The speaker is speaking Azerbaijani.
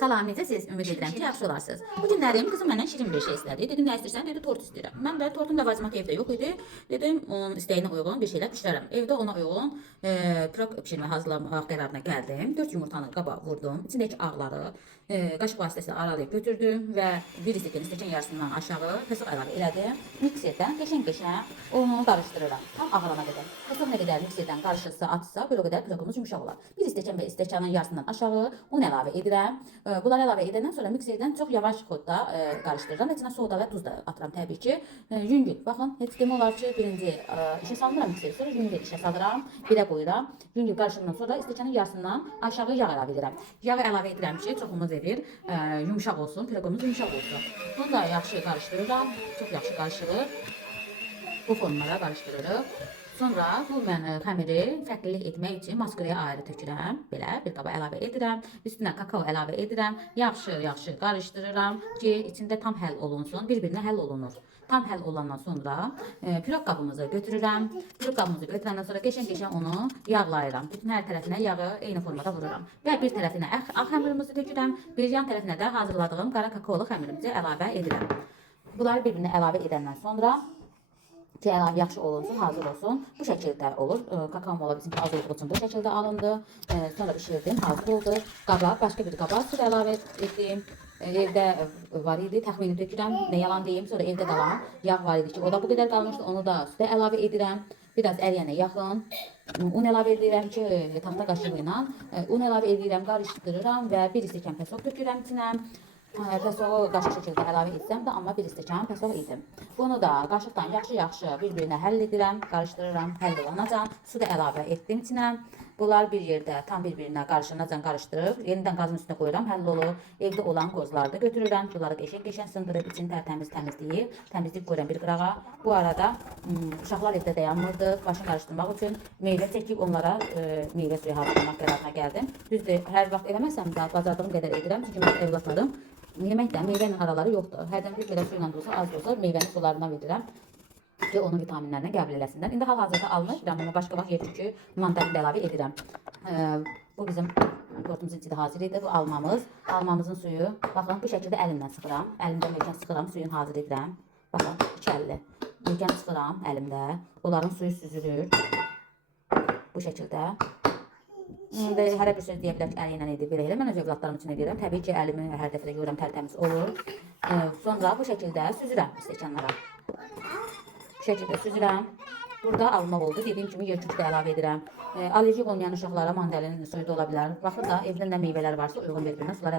Salam, necə siz? Ümid edirəm ki, yaxşı olarsınız. Bu günlərim qızım məndən şirin bir şey istədi. Dedim, nə istəyirsən? Dedi, tort istəyirəm. Mən də tortun ləvazimatı evdə yox idi. Dedim, onun istəyinə uyğun bir şeylər bişirərəm. Evdə ona uyğun pirog bişirmə hazırlamaq qərarına gəldim. 4 yumurtanı qaba vurdum. İçindəki ağları qaşıq vasitəsilə aralayıb götürdüm və bir stəkan yarısından aşağı fısıq əlavə elədim. Mikserdən qəşəng-qəşəng onu qarışdırıram. Tam ağarana qədər. Fısıq nə qədər mikserdən qarışırsa, atsa, bir o qədər piroqumuz yumşaq olar. Bir stəkan və stəkanın yarısından aşağı un əlavə edirəm. Bunları əlavə edəndən sonra mikserdən çox yavaş xodda qarışdırıram. İçinə soda və duz da atıram təbii ki. Yüngül. Baxın, heç demək olar ki, birinci işə salmıram mikseri, sonra yüngül işə salıram, birə qoyuram. Yüngül qarışımdan sonra stəkanın yarısından aşağı yağ əlavə edirəm. Yağ əlavə edirəm ki, çoxumuz edir, yumşaq olsun, piroqumuz yumşaq olsun. Bunu da yaxşı qarışdırıram. Çox yaxşı qarışdırır. Bu formlara qarışdırırıq. Sonra bu mən xəmiri fərqlilik etmək üçün masquraya ayrı tökürəm. Belə bir qaba əlavə edirəm. Üstünə kakao əlavə edirəm. Yaxşı qarışdırıram ki, içində tam həll olunsun. Bir-birinə həll olunur. Tam həll olandan sonra piroq qabımızı götürürəm. Piroq qabımızı götürəndən sonra qəşəng-qəşəng onu yağlayıram. Bütün hər tərəfinə yağı eyni formada vururam. Və bir tərəfinə ağ xəmirimizi tökürəm. Bir yan tərəfinə də hazırladığım qara kakaolu xəmirimizi əlavə edirəm. Bunları bir-birinə əlavə edəndən sonra ki, əlavə yaxşı olunsun, hazır olsun. Bu şəkildə olur. Kakaom ola bilsin ki, az olduğu üçün bu şəkildə alındı. Sonra bişirdim, hazır oldu. Qaba, başqa bir qaba süd əlavə etdim. Evdə var idi, təxmini tökürəm, nə yalan deyim. Sonra evdə qalan yağ var idi ki, o da bu qədər qalmışdı. Onu da südə əlavə edirəm. Biraz əriyənə yaxın. Un əlavə edirəm ki, taxta qaşığı ilə un əlavə edirəm, qarışdırıram və bir stəkan pesoq tökürəm içinə. Pesoğu qaşıq şəkildə əlavə etsəm də, amma bir stəkan pesoq edim. Bunu da qaşıqdan yaxşı bir-birinə həll edirəm, qarışdırıram, həll olanacan. Su da əlavə etdim içinə. Bunlar bir yerdə tam bir-birinə qarışanacan qarışdırıb, yenidən qazın üstünə qoyuram, həll olur. Evdə olan qozları da götürürəm. Bunları qəşəng-qəşəng sındırıb, içini tərtəmiz təmizləyib, təmizləyib qoyuram bir qırağa. Bu arada uşaqlar evdə dayanmırdı, başını qarışdırmaq üçün meyvə çəkib onlara meyvə suyu hazırlamaq qərarına gəldim. Düzdür, hər vaxt eləməsəm də bacardığım qədər edirəm, çünki mən evlatlarım yeməkdən meyvə ilə araları yoxdur. Hərdən bir belə suyla da olsa, az da olsa meyvənin sularından verirəm ki, onun vitaminlərini qəbul eləsinlər. İndi hal-hazırda almışam, amma başqa vaxt yer çünki mandarin də əlavə edirəm. Bu bizim tortumuzun içi də hazır idi. Bu almamız, almamızın suyu. Baxın, bu şəkildə əlimlə sıxıram. Əlimdə möhkəm sıxıram, suyunu hazır edirəm. Baxın, 2 əlli. Möhkəm sıxıram əlimdə. Onların suyu süzülür. Bu şəkildə. Və hərə bir söz deyə bilər ki, əli ilə edir, belə elə. Mən öz övladlarım üçün edirəm. Təbii ki, əlimi hər dəfə də yuyuram, tərtəmiz olur. Sonra bu şəkildə süzürəm stəkanlara. Bu şəkildə süzürəm. Burada alma oldu. Dediyim kimi yer küçük də əlavə edirəm. Allerjik olmayan uşaqlara mandalin suyu da ola bilər. Baxın da evdə nə meyvələr varsa uyğun bir-birinə sular əlavə